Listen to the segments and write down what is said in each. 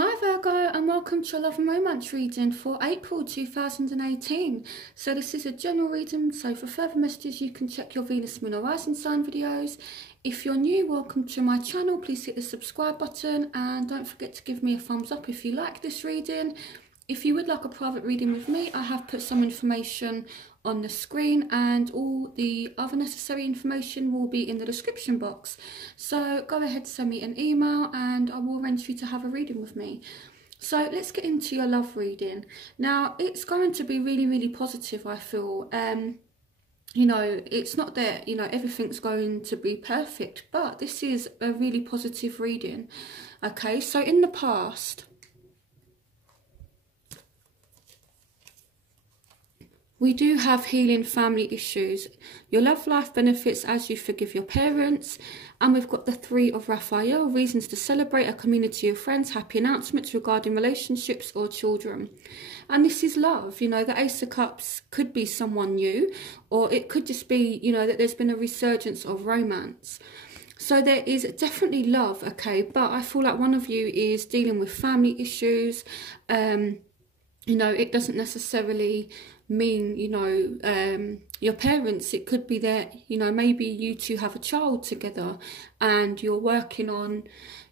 Hi Virgo, and welcome to your love and romance reading for April 2018. So this is a general reading, so for further messages you can check your Venus, Moon or Rising sign videos. If you're new, welcome to my channel. Please hit the subscribe button and don't forget to give me a thumbs up if you like this reading. If you would like a private reading with me, I have put some information on the screen and all the other necessary information will be in the description box. So go ahead, send me an email and I will arrange for you to have a reading with me. So let's get into your love reading. Now, it's going to be really positive, I feel. You know, it's not that, you know, everything's going to be perfect, but this is a really positive reading. Okay, so in the past, we do have healing family issues. Your love life benefits as you forgive your parents. And we've got the Three of Raphael, reasons to celebrate, a community of friends, happy announcements regarding relationships or children. And this is love. You know, the Ace of Cups could be someone new, or it could just be, you know, that there's been a resurgence of romance. So there is definitely love, okay? But I feel like one of you is dealing with family issues. You know, it doesn't necessarily mean, you know, your parents. It could be that, you know, maybe you two have a child together and you're working on,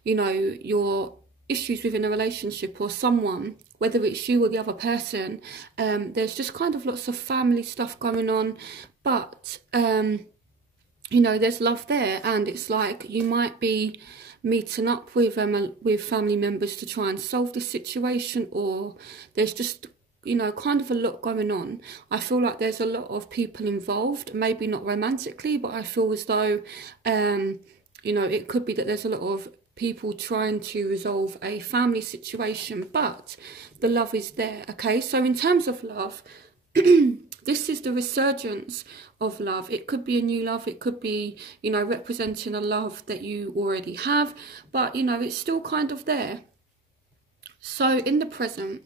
you know, your issues within a relationship or someone, whether it's you or the other person. There's just kind of lots of family stuff going on, but you know, there's love there, and it's like you might be meeting up with family members to try and solve this situation, or there's just, you know, kind of a lot going on. I feel like there's a lot of people involved, maybe not romantically, but I feel as though, you know, it could be that there's a lot of people trying to resolve a family situation, but the love is there, okay? So in terms of love, this is the resurgence of love. It could be a new love. It could be, you know, representing a love that you already have, but, you know, it's still kind of there. So in the present,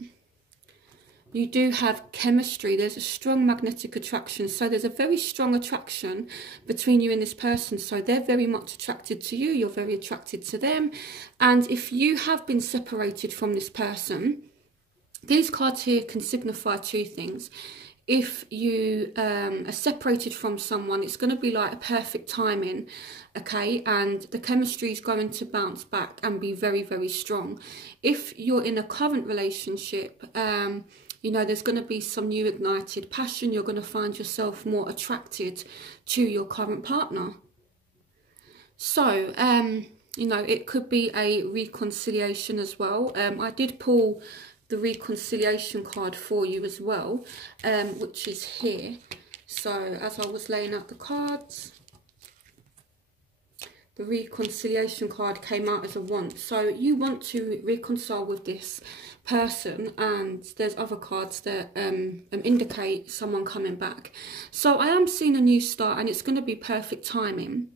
you do have chemistry. There's a strong magnetic attraction. So there's a very strong attraction between you and this person. So they're very much attracted to you. You're very attracted to them. And if you have been separated from this person, these cards here can signify two things. If you are separated from someone, it's going to be like a perfect timing, okay? And the chemistry is going to bounce back and be very strong. If you're in a current relationship, you know, there's going to be some new ignited passion. You're going to find yourself more attracted to your current partner. So, you know, it could be a reconciliation as well. I did pull the reconciliation card for you as well, which is here. So as I was laying out the cards, the reconciliation card came out as a want. So you want to reconcile with this person, and there's other cards that indicate someone coming back. So I am seeing a new start, and it's going to be perfect timing.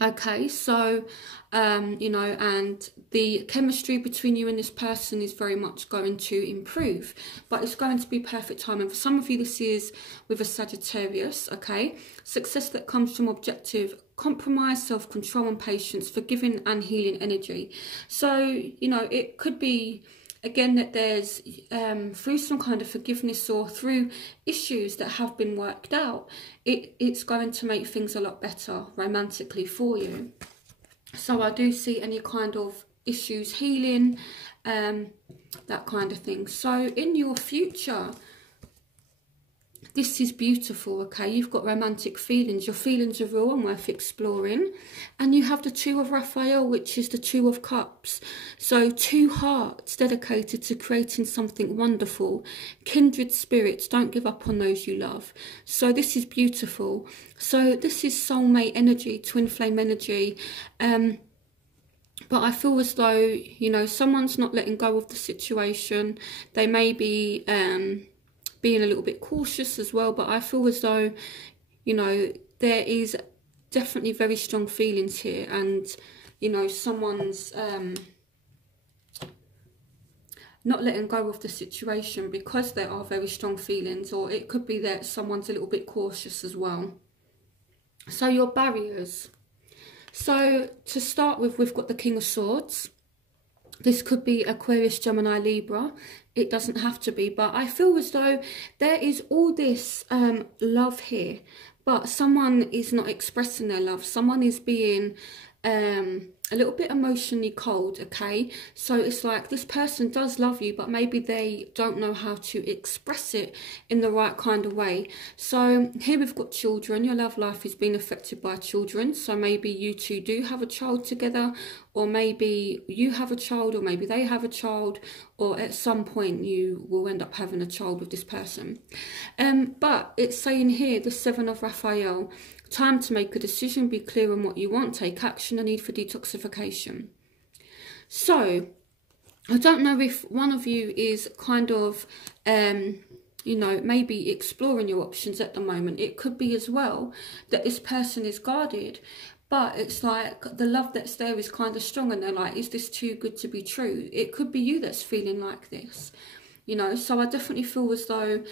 Okay, so, you know, and the chemistry between you and this person is very much going to improve, but it's going to be perfect timing. For some of you, this is with a Sagittarius, okay? Success that comes from objective compromise, self-control and patience, forgiving and healing energy. So, you know, it could be, again, that there's through some kind of forgiveness or through issues that have been worked out, it's going to make things a lot better romantically for you. So I do see any kind of issues healing, that kind of thing. So in your future, this is beautiful, okay? You've got romantic feelings. Your feelings are real and worth exploring. And you have the Two of Raphael, which is the Two of Cups. So two hearts dedicated to creating something wonderful. Kindred spirits, don't give up on those you love. So this is beautiful. So this is soulmate energy, twin flame energy. But I feel as though, you know, someone's not letting go of the situation. They may be being a little bit cautious as well, but I feel as though, you know, there is definitely very strong feelings here, and, you know, someone's not letting go of the situation because there are very strong feelings, or it could be that someone's a little bit cautious as well. So your barriers. So to start with, we've got the King of Swords. This could be Aquarius, Gemini, Libra. It doesn't have to be, but I feel as though there is all this love here, but someone is not expressing their love. Someone is being a little bit emotionally cold, okay? So it's like this person does love you, but maybe they don't know how to express it in the right kind of way. So here we've got children. Your love life is being affected by children. So maybe you two do have a child together, or maybe you have a child, or maybe they have a child, or at some point you will end up having a child with this person. But it's saying here, the Seven of Raphael, time to make a decision, be clear on what you want, take action, a need for detoxification. So, I don't know if one of you is kind of, you know, maybe exploring your options at the moment. It could be as well that this person is guarded, but it's like the love that's there is kind of strong, and they're like, is this too good to be true? It could be you that's feeling like this, you know. So I definitely feel as though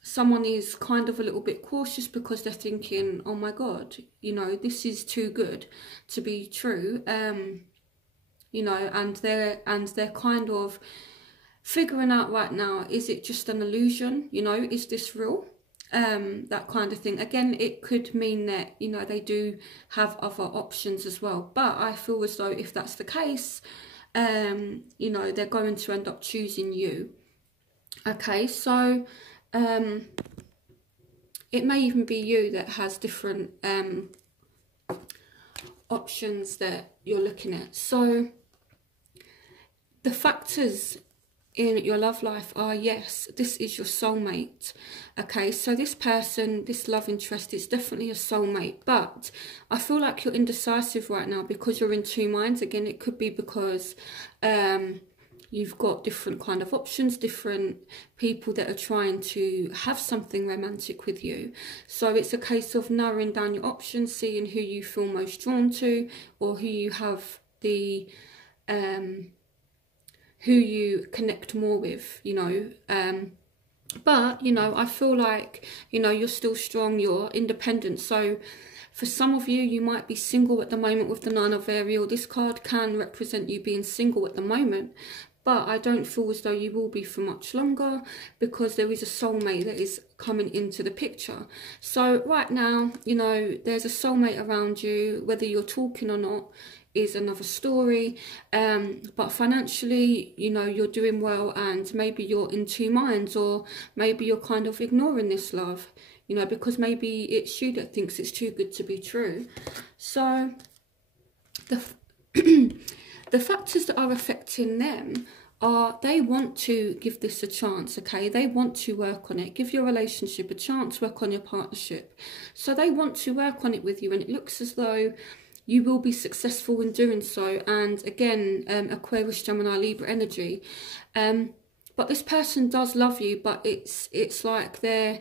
someone is kind of a little bit cautious because they're thinking, oh my God, you know, this is too good to be true, you know, and they're kind of figuring out right now, is it just an illusion, you know, is this real? That kind of thing. Again, it could mean that, you know, they do have other options as well, but I feel as though if that's the case, you know, they're going to end up choosing you. Okay, so it may even be you that has different options that you're looking at. So the factors in your love life are, yes, this is your soulmate. Okay, so this person, this love interest, is definitely a soulmate, but I feel like you're indecisive right now because you're in two minds. Again, it could be because you've got different kind of options, different people that are trying to have something romantic with you. So it's a case of narrowing down your options, seeing who you feel most drawn to, or who you have the who you connect more with, you know. But, you know, I feel like, you know, you're still strong, you're independent. So for some of you, you might be single at the moment with the Nine of Ariel. This card can represent you being single at the moment, but I don't feel as though you will be for much longer, because there is a soulmate that is coming into the picture. So right now, you know, there's a soulmate around you. Whether you're talking or not is another story, but financially, you know, you're doing well, and maybe you're in two minds, or maybe you're kind of ignoring this love, you know, because maybe it's you that thinks it's too good to be true. So the the factors that are affecting them are, they want to give this a chance, okay? They want to work on it, give your relationship a chance, work on your partnership. So they want to work on it with you, and it looks as though you will be successful in doing so. And again, Aquarius, Gemini, Libra energy. But this person does love you, but it's like they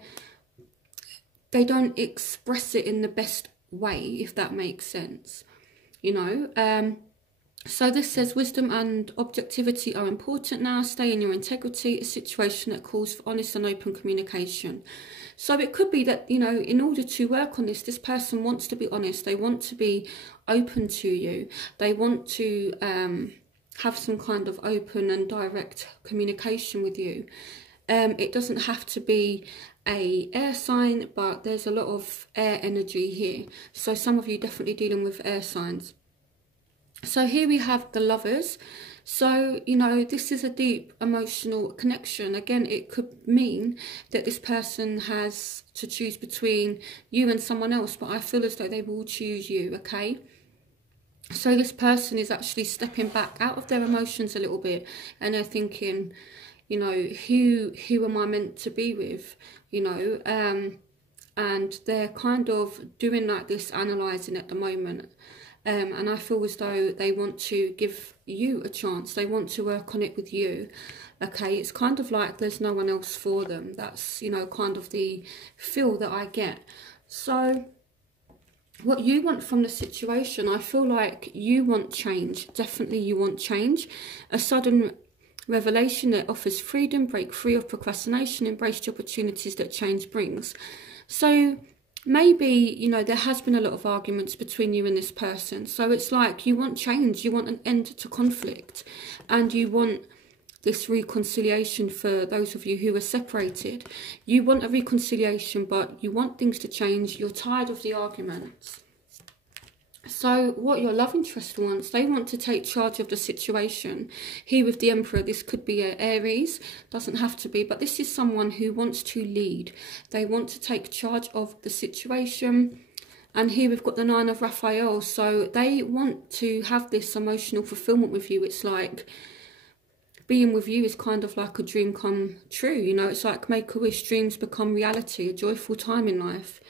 don't express it in the best way, if that makes sense, you know. So this says wisdom and objectivity are important now. Stay in your integrity, a situation that calls for honest and open communication. So it could be that, you know, in order to work on this, this person wants to be honest. They want to be open to you. They want to have some kind of open and direct communication with you. It doesn't have to be a air sign, but there's a lot of air energy here. So some of you definitely dealing with air signs. So here we have the Lovers. So, you know, this is a deep emotional connection. Again, it could mean that this person has to choose between you and someone else, but I feel as though they will choose you, okay? So this person is actually stepping back out of their emotions a little bit, and they're thinking, you know, who am I meant to be with, you know? And they're kind of doing like this, analysing at the moment. And I feel as though they want to give you a chance. They want to work on it with you. Okay, it's kind of like there's no one else for them. That's, you know, kind of the feel that I get. So what you want from the situation, I feel like you want change. Definitely you want change. A sudden revelation that offers freedom, break free of procrastination, embrace the opportunities that change brings. So maybe, you know, there has been a lot of arguments between you and this person. So it's like you want change, you want an end to conflict, and you want this reconciliation. For those of you who are separated, you want a reconciliation, but you want things to change. You're tired of the arguments. So what your love interest wants, they want to take charge of the situation. Here with the Emperor, this could be an Aries, doesn't have to be, but this is someone who wants to lead. They want to take charge of the situation. And here we've got the Nine of Raphael, so they want to have this emotional fulfillment with you. It's like being with you is kind of like a dream come true, you know. It's like make-a-wish, dreams become reality, a joyful time in life.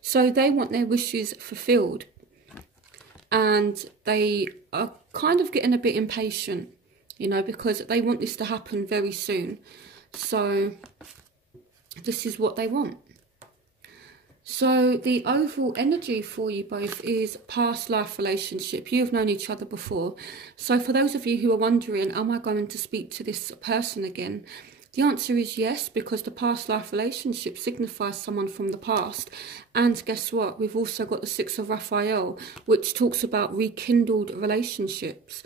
So they want their wishes fulfilled. And they are kind of getting a bit impatient, you know, because they want this to happen very soon. So this is what they want. So the overall energy for you both is past life relationship. You have known each other before. So for those of you who are wondering, am I going to speak to this person again? The answer is yes, because the past life relationship signifies someone from the past. And guess what? We've also got the Six of Raphael, which talks about rekindled relationships.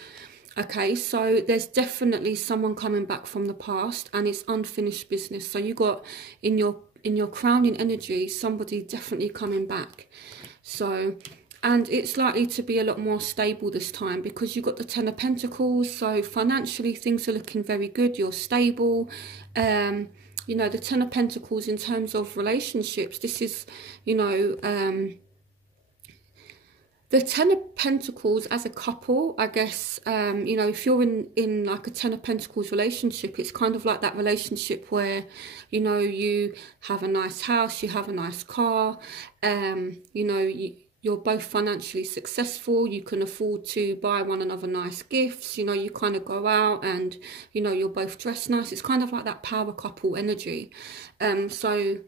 Okay, so there's definitely someone coming back from the past, and it's unfinished business. So you got in your crowning energy, somebody definitely coming back. So, and it's likely to be a lot more stable this time, because you've got the Ten of Pentacles. So financially, things are looking very good. You're stable. You know, the Ten of Pentacles in terms of relationships, this is, you know, the Ten of Pentacles as a couple, I guess, you know, if you're in like a Ten of Pentacles relationship, it's kind of like that relationship where, you know, you have a nice house, you have a nice car, you know, you're both financially successful, you can afford to buy one another nice gifts, you know, you kind of go out and, you know, you're both dressed nice. It's kind of like that power couple energy. So,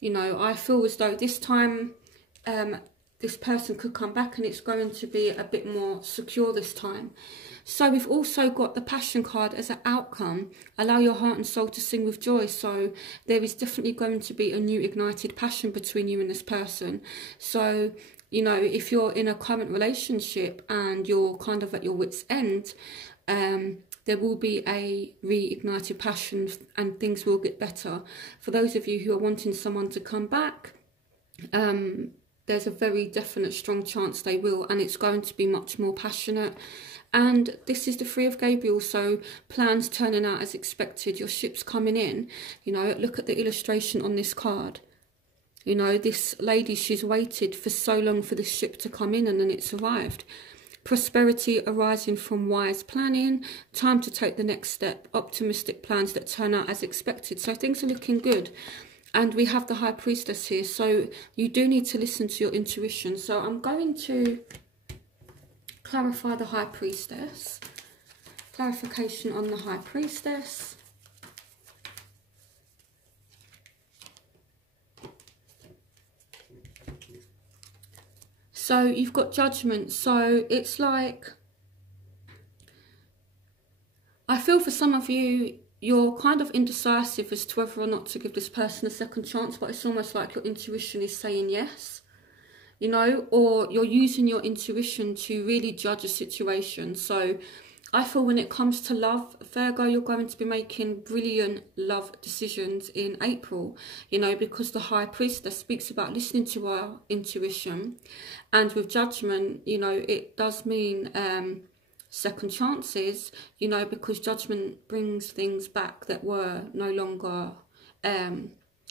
you know, I feel as though this time this person could come back, and it's going to be a bit more secure this time. So we've also got the Passion card as an outcome. Allow your heart and soul to sing with joy. So there is definitely going to be a new ignited passion between you and this person. So, you know, if you're in a current relationship and you're kind of at your wit's end, there will be a reignited passion and things will get better. For those of you who are wanting someone to come back, there's a very definite strong chance they will, and it's going to be much more passionate. And this is the Three of Gabriel, so plans turning out as expected, your ship's coming in. You know, look at the illustration on this card. You know, this lady, she's waited for so long for this ship to come in, and then it's arrived. Prosperity arising from wise planning, time to take the next step, optimistic plans that turn out as expected. So things are looking good. And we have the High Priestess here, so you do need to listen to your intuition. So I'm going to clarify the High Priestess. Clarification on the High Priestess. So you've got Judgment. So it's like, I feel for some of you, you're kind of indecisive as to whether or not to give this person a second chance, but it's almost like your intuition is saying yes, you know, or you're using your intuition to really judge a situation. So I feel when it comes to love, Virgo, you're going to be making brilliant love decisions in April, you know, because the High Priestess speaks about listening to our intuition. And with Judgment, you know, it does mean second chances, you know, because Judgment brings things back that were no longer,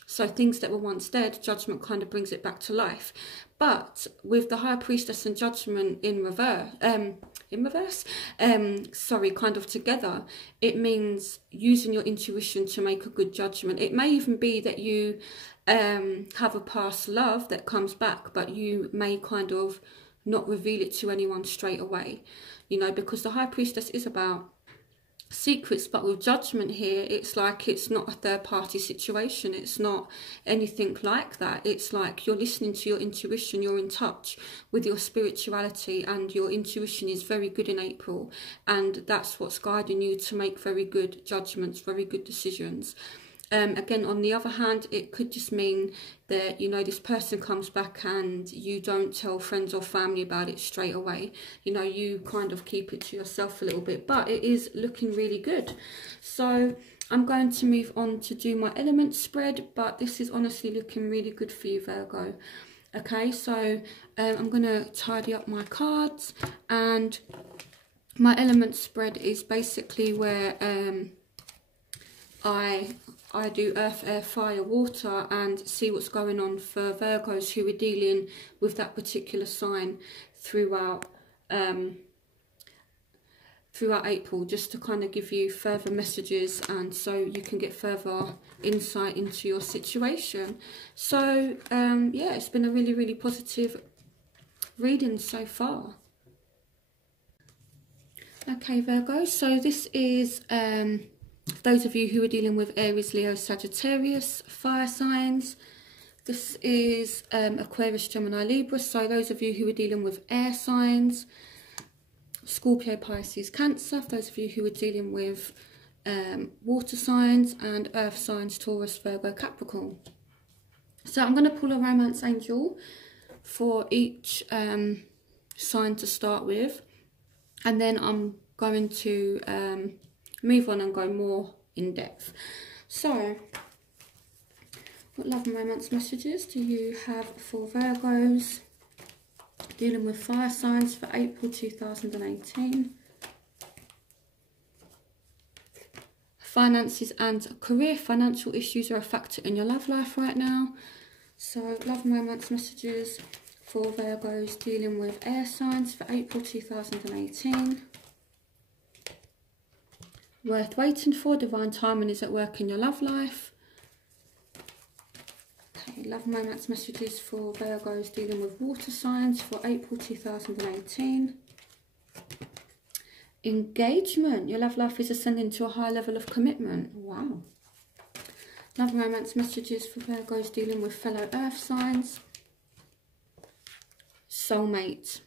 so things that were once dead, Judgment kind of brings it back to life. But with the High Priestess and Judgment in reverse, kind of together, it means using your intuition to make a good judgment. It may even be that you have a past love that comes back, but you may kind of not reveal it to anyone straight away, you know, because the High Priestess is about secrets. But with Judgment here, it's like it's not a third party situation, it's not anything like that. It's like you're listening to your intuition, you're in touch with your spirituality, and your intuition is very good in April, and that's what's guiding you to make very good judgments, very good decisions. Again, on the other hand, it could just mean that, you know, this person comes back and you don't tell friends or family about it straight away. You know, you kind of keep it to yourself a little bit, but it is looking really good. So I'm going to move on to do my element spread, but this is honestly looking really good for you, Virgo. Okay, so I'm going to tidy up my cards, and my element spread is basically where I do earth, air, fire, water, and see what's going on for Virgos who are dealing with that particular sign throughout April, just to kind of give you further messages, and so you can get further insight into your situation. So yeah, it's been a really, really positive reading so far. Okay, Virgo, so this is those of you who are dealing with Aries, Leo, Sagittarius, fire signs. This is Aquarius, Gemini, Libra. So those of you who are dealing with air signs, Scorpio, Pisces, Cancer. Those of you who are dealing with water signs, and earth signs, Taurus, Virgo, Capricorn. So I'm going to pull a romance angel for each sign to start with, and then I'm going to move on and go more in depth. So, what love and romance messages do you have for Virgos dealing with fire signs for April 2018? Finances and career. Financial issues are a factor in your love life right now. So, love and romance messages for Virgos dealing with air signs for April 2018. Worth waiting for. Divine timing is at work in your love life. Okay, love and romance messages for Virgos dealing with water signs for April 2018. Engagement. Your love life is ascending to a high level of commitment. Wow. Love and romance messages for Virgos dealing with fellow earth signs. Soulmate.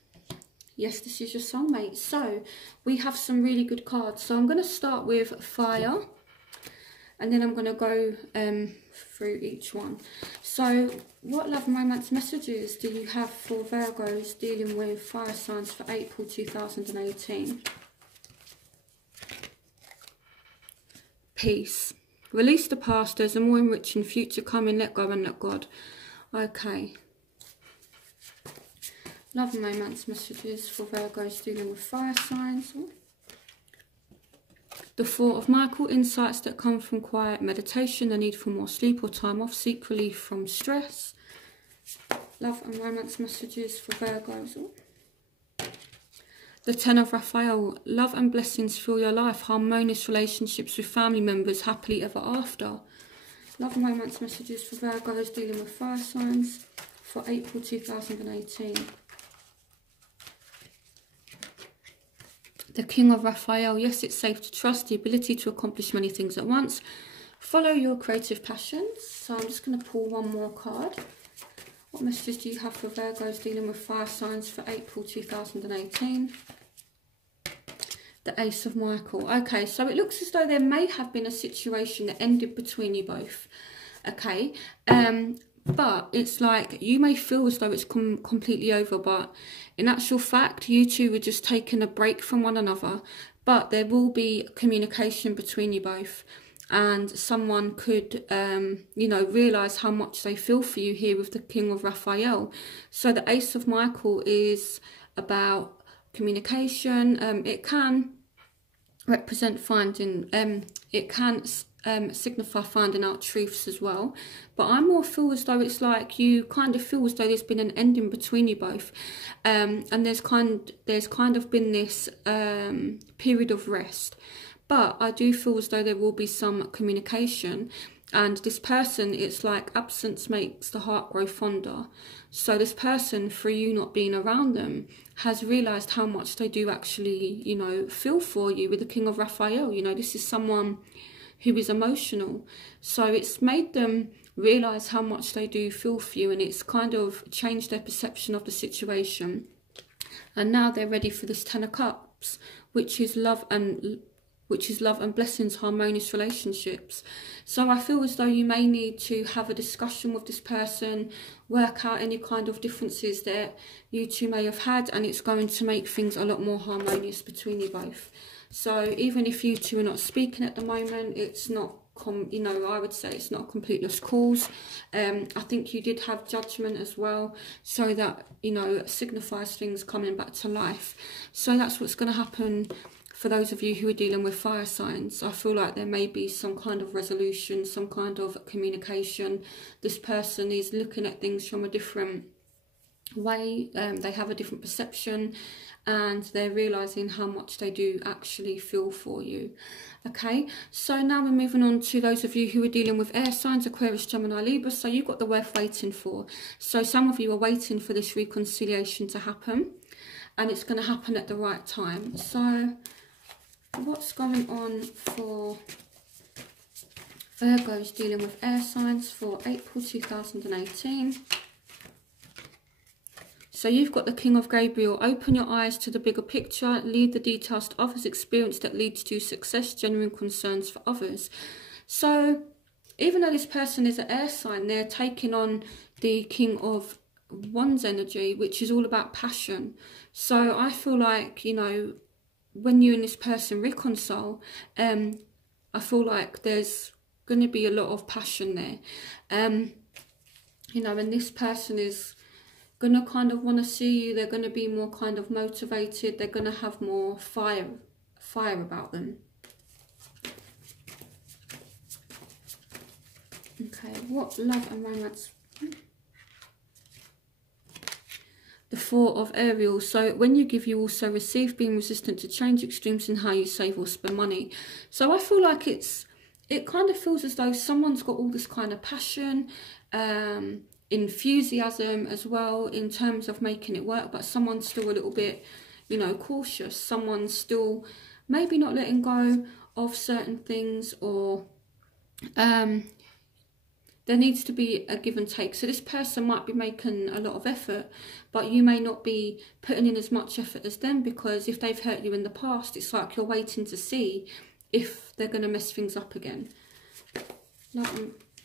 Yes, this is your soulmate. So we have some really good cards. So I'm going to start with fire, and then I'm going to go through each one. So what love and romance messages do you have for Virgos dealing with fire signs for April 2018? Peace. Release the past. There's a more enriching future coming. Let go and let God. Okay. Love and romance messages for Virgos dealing with fire signs. The Four of Michael. Insights that come from quiet meditation. The need for more sleep or time off. Seek relief from stress. Love and romance messages for Virgos. The Ten of Raphael. Love and blessings fill your life. Harmonious relationships with family members. Happily ever after. Love and romance messages for Virgos dealing with fire signs for April 2018. The King of Raphael. Yes, it's safe to trust. The ability to accomplish many things at once. Follow your creative passions. So I'm just going to pull one more card. What messages do you have for Virgos dealing with fire signs for April 2018? The Ace of Michael. Okay, so it looks as though there may have been a situation that ended between you both. Okay, but it's like you may feel as though it's completely over, but in actual fact, you two were just taking a break from one another. But there will be communication between you both, and someone could, you know, realise how much they feel for you here with the King of Raphael. So the Ace of Michael is about communication. It can represent finding, it can signify finding out truths as well, but I more feel as though it's like you kind of feel as though there's been an ending between you both, and there's kind of been this period of rest, but I do feel as though there will be some communication. And this person, it's like absence makes the heart grow fonder. So this person, for you not being around them, has realised how much they do actually, you know, feel for you with the King of Raphael. You know, this is someone who is emotional. So it's made them realise how much they do feel for you, and it's kind of changed their perception of the situation. And now they're ready for this Ten of Cups, which is love and which is love and blessings, harmonious relationships. So I feel as though you may need to have a discussion with this person, work out any kind of differences that you two may have had, and it's going to make things a lot more harmonious between you both. So even if you two are not speaking at the moment, it's not, you know, I would say it's not a complete lost cause. I think you did have judgment as well, so that, you know, signifies things coming back to life. So that's what's going to happen for those of you who are dealing with fire signs. I feel like there may be some kind of resolution, some kind of communication. This person is looking at things from a different way. They have a different perception, and they're realizing how much they do actually feel for you. Okay, so now we're moving on to those of you who are dealing with air signs, Aquarius, Gemini, Libra. So you've got the worth waiting for. So some of you are waiting for this reconciliation to happen, and it's going to happen at the right time. So what's going on for Virgos dealing with air signs for April 2018? So you've got the King of Gabriel. Open your eyes to the bigger picture. Leave the details to others' experience that leads to success, genuine concerns for others. So even though this person is an air sign, they're taking on the King of Wands energy, which is all about passion. So I feel like, you know, when you and this person reconcile, I feel like there's going to be a lot of passion there. You know, and this person is going to kind of want to see you. They're going to be more kind of motivated. They're going to have more fire about them. Okay, what love and romance? The Four of Ariel. So when you give, you also receive, being resistant to change, extremes in how you save or spend money. So I feel like it kind of feels as though someone's got all this kind of passion, enthusiasm as well in terms of making it work, but someone's still a little bit, you know, cautious. Someone's still maybe not letting go of certain things, or there needs to be a give and take. So this person might be making a lot of effort, but you may not be putting in as much effort as them, because if they've hurt you in the past, it's like you're waiting to see if they're going to mess things up again.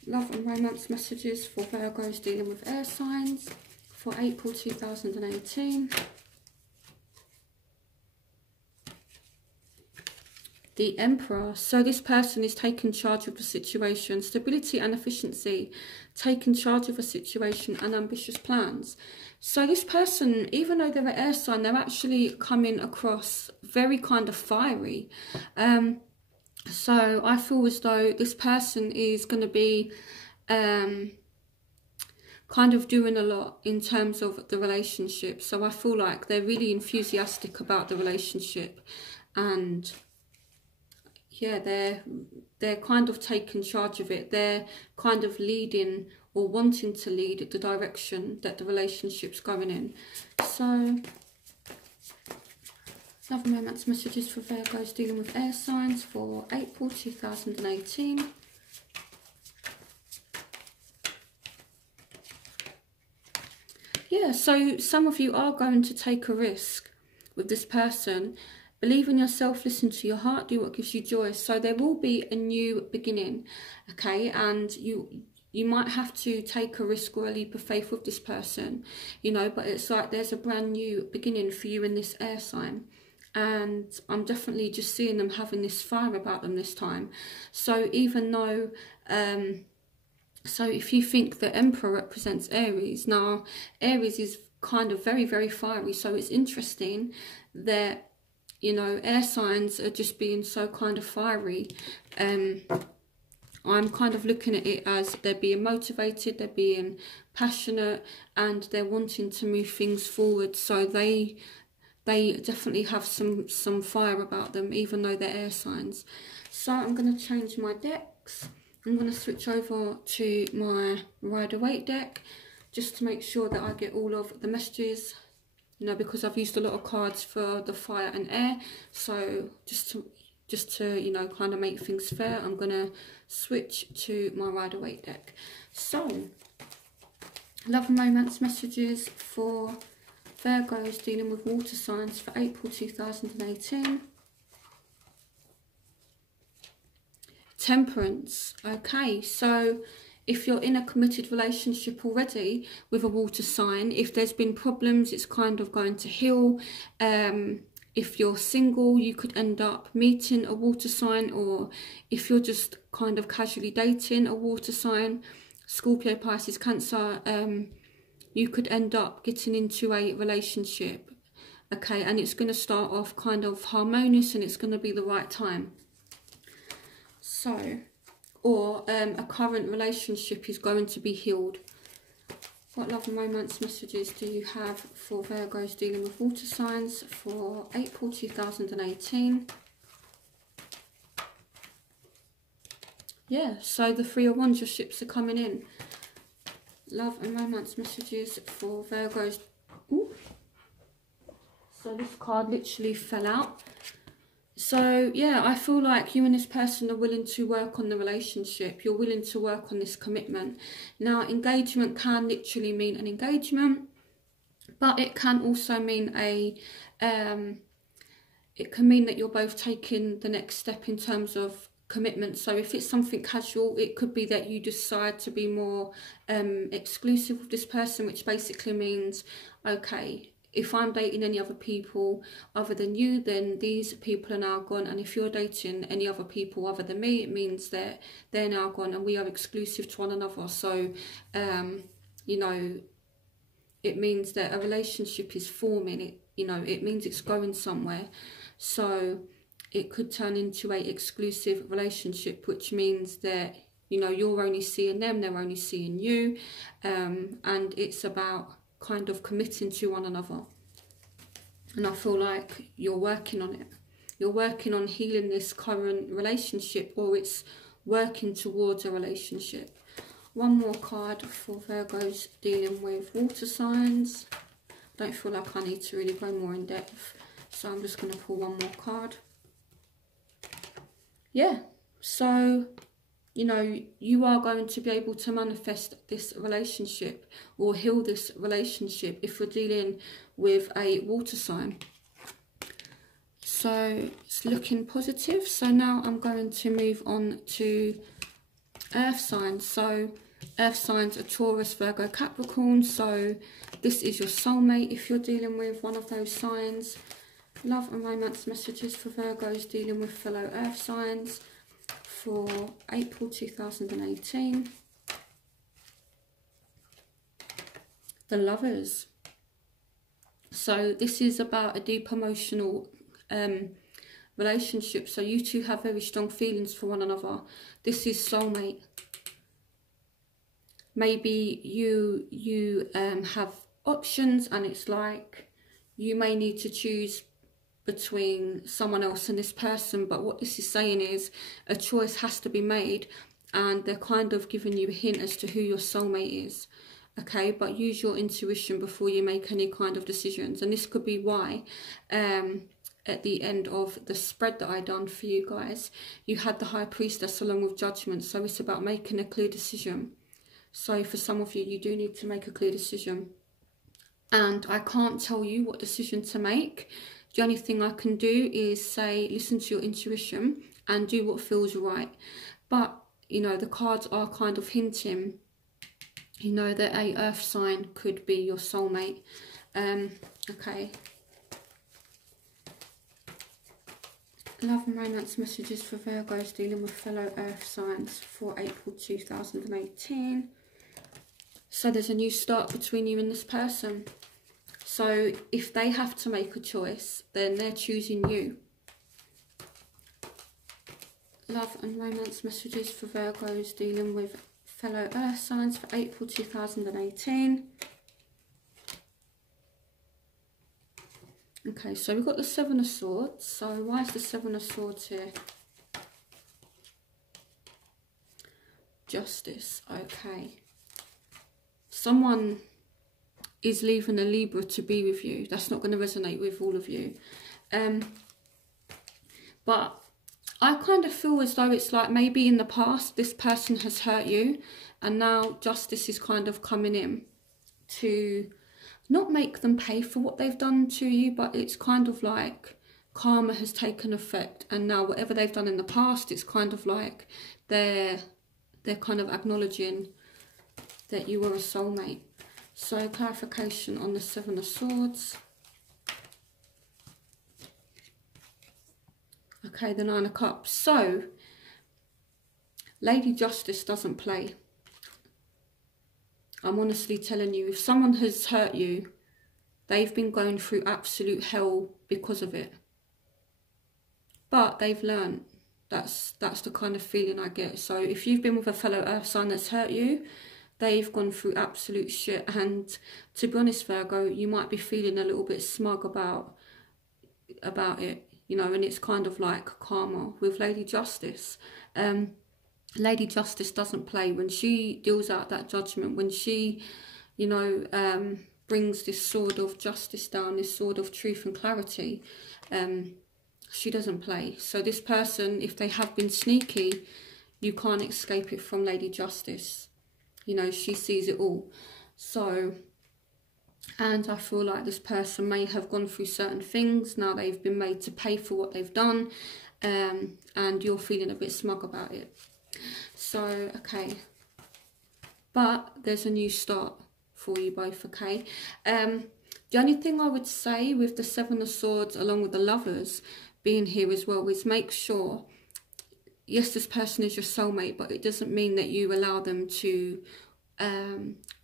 Love and romance messages for Virgos dealing with air signs for April 2018. The Emperor. So this person is taking charge of the situation. Stability and efficiency. Taking charge of a situation and ambitious plans. So this person, even though they're an air sign, they're actually coming across very kind of fiery. So I feel as though this person is going to be kind of doing a lot in terms of the relationship. So I feel like they're really enthusiastic about the relationship, and yeah, they're kind of taking charge of it. They're kind of leading or wanting to lead the direction that the relationship's going in. So love and romance messages for Virgos dealing with air signs for April 2018. Yeah, so some of you are going to take a risk with this person. Believe in yourself, listen to your heart, do what gives you joy. So there will be a new beginning, okay? And you might have to take a risk or a leap of faith with this person, you know, but it's like there's a brand new beginning for you in this air sign. And I'm definitely just seeing them having this fire about them this time. So even though, so if you think the Emperor represents Aries, now Aries is kind of very, very fiery. So it's interesting that, you know, air signs are just being so kind of fiery. I'm kind of looking at it as they're being motivated, they're being passionate, and they're wanting to move things forward. So they definitely have some fire about them, even though they're air signs. So I'm going to change my decks. I'm going to switch over to my Rider-Waite deck, just to make sure that I get all of the messages, you know, because I've used a lot of cards for the fire and air. So just to you know, kind of make things fair, I'm going to switch to my Rider-Waite deck. So love and romance messages for Virgos dealing with water signs for April 2018. Temperance. Okay, so if you're in a committed relationship already with a water sign, if there's been problems, it's kind of going to heal. If you're single, you could end up meeting a water sign, or if you're just kind of casually dating a water sign, Scorpio, Pisces, Cancer, you could end up getting into a relationship. Okay, and it's going to start off kind of harmonious and it's going to be the right time. So, or a current relationship is going to be healed. What love and romance messages do you have for Virgos dealing with water signs for April 2018? Yeah, so the Three of Wands, your ships are coming in. Love and romance messages for Virgos. Ooh. So this card literally fell out. So yeah, I feel like you and this person are willing to work on the relationship. You're willing to work on this commitment. Now, engagement can literally mean an engagement, but it can also mean it can mean that you're both taking the next step in terms of commitment. So if it's something casual, it could be that you decide to be more exclusive with this person, which basically means, okay, if I'm dating any other people other than you, then these people are now gone. And if you're dating any other people other than me, it means that they're now gone and we are exclusive to one another. So, you know, it means that a relationship is forming. It means it's going somewhere. So it could turn into a exclusive relationship, which means that, you know, you're only seeing them, they're only seeing you. And it's about kind of committing to one another. And I feel like you're working on it. You're working on healing this current relationship, or it's working towards a relationship. One more card for Virgos dealing with water signs. I don't feel like I need to really go more in depth, so I'm just going to pull one more card. Yeah, so you know, you are going to be able to manifest this relationship or heal this relationship if you're dealing with a water sign. So it's looking positive. So now I'm going to move on to earth signs. So earth signs are Taurus, Virgo, Capricorn. So this is your soulmate if you're dealing with one of those signs. Love and romance messages for Virgos dealing with fellow earth signs for April 2018. The Lovers. So this is about a deep emotional relationship. So you two have very strong feelings for one another. This is soulmate. Maybe you have options, and it's like you may need to choose between someone else and this person, but what this is saying is a choice has to be made, and they're kind of giving you a hint as to who your soulmate is. Okay, but use your intuition before you make any kind of decisions. And this could be why at the end of the spread that I done for you guys, you had the High Priestess along with Judgment. So it's about making a clear decision. So for some of you, you do need to make a clear decision. And I can't tell you what decision to make. The only thing I can do is say, listen to your intuition and do what feels right. But, you know, the cards are kind of hinting, you know, that a earth sign could be your soulmate. Okay. Love and romance messages for Virgos dealing with fellow earth signs for April 2018. So there's a new start between you and this person. So if they have to make a choice, then they're choosing you. Love and romance messages for Virgos dealing with fellow earth signs for April 2018. Okay, so we've got the Seven of Swords. So why is the Seven of Swords here? Justice. Okay. Someone is leaving a Libra to be with you. That's not going to resonate with all of you. But I kind of feel as though it's like maybe in the past this person has hurt you, and now justice is kind of coming in to not make them pay for what they've done to you, but it's kind of like karma has taken effect, and now whatever they've done in the past, it's kind of like they're kind of acknowledging that you were a soulmate. So clarification on the Seven of Swords. Okay, the Nine of Cups. So Lady Justice doesn't play. I'm honestly telling you, if someone has hurt you, they've been going through absolute hell because of it. But they've learned. That's the kind of feeling I get. So if you've been with a fellow earth sign that's hurt you, they've gone through absolute shit. And to be honest, Virgo, you might be feeling a little bit smug about it, you know, and it's kind of like karma with Lady Justice. Lady Justice doesn't play. When she deals out that judgment, when she, you know, brings this sword of justice down, this sword of truth and clarity, she doesn't play. So this person, if they have been sneaky, you can't escape it from Lady Justice. You know, she sees it all. So, and I feel like this person may have gone through certain things. Now they've been made to pay for what they've done, and you're feeling a bit smug about it. So, okay. But there's a new start for you both, okay? The only thing I would say with the Seven of Swords, along with the Lovers being here as well, is make sure, yes, this person is your soulmate, but it doesn't mean that you allow them to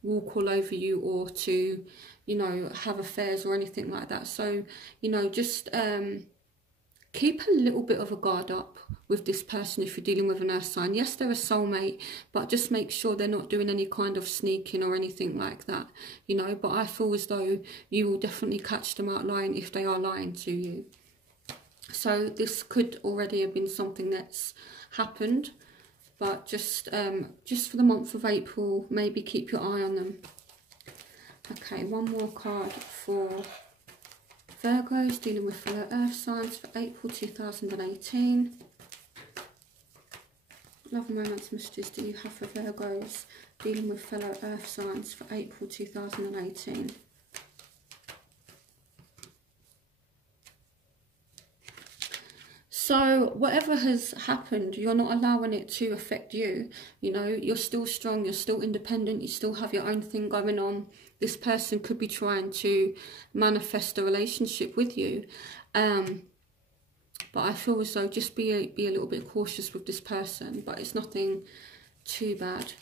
walk all over you or to, you know, have affairs or anything like that. So, you know, just keep a little bit of a guard up with this person if you're dealing with an earth sign. Yes, they're a soulmate, but just make sure they're not doing any kind of sneaking or anything like that, you know. But I feel as though you will definitely catch them out lying if they are lying to you. So this could already have been something that's happened, but just for the month of April, maybe keep your eye on them. Okay, one more card for Virgos dealing with fellow earth signs for April 2018. Love and romance messages do you have for Virgos dealing with fellow earth signs for April 2018? So whatever has happened, you're not allowing it to affect you. You know, you're still strong, you're still independent, you still have your own thing going on. This person could be trying to manifest a relationship with you. But I feel as though just be a little bit cautious with this person. But it's nothing too bad.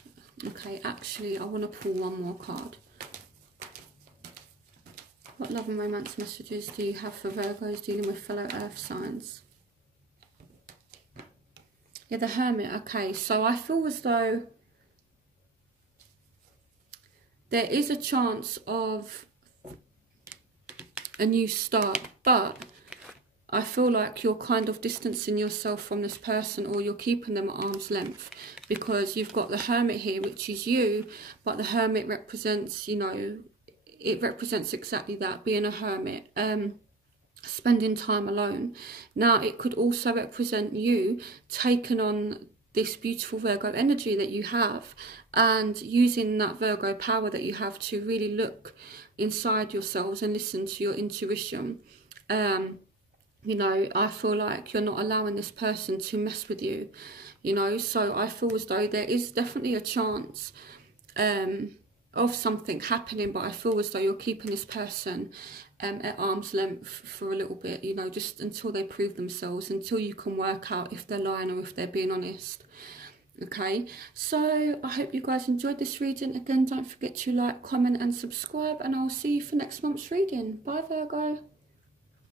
Okay, actually, I want to pull one more card. What love and romance messages do you have for Virgos dealing with fellow earth signs? Yeah, the Hermit. Okay, so I feel as though there is a chance of a new start, but I feel like you're kind of distancing yourself from this person, or you're keeping them at arm's length, because you've got the Hermit here, which is you, but the Hermit represents, you know, it represents exactly that, being a hermit, spending time alone. Now, it could also represent you taking on this beautiful Virgo energy that you have and using that Virgo power that you have to really look inside yourselves and listen to your intuition. You know, I feel like you're not allowing this person to mess with you, you know. So I feel as though there is definitely a chance of something happening, but I feel as though you're keeping this person at arm's length for a little bit, you know, just until they prove themselves, until you can work out if they're lying or if they're being honest. Okay, so I hope you guys enjoyed this reading. Again, don't forget to like, comment and subscribe, and I'll see you for next month's reading. Bye, Virgo.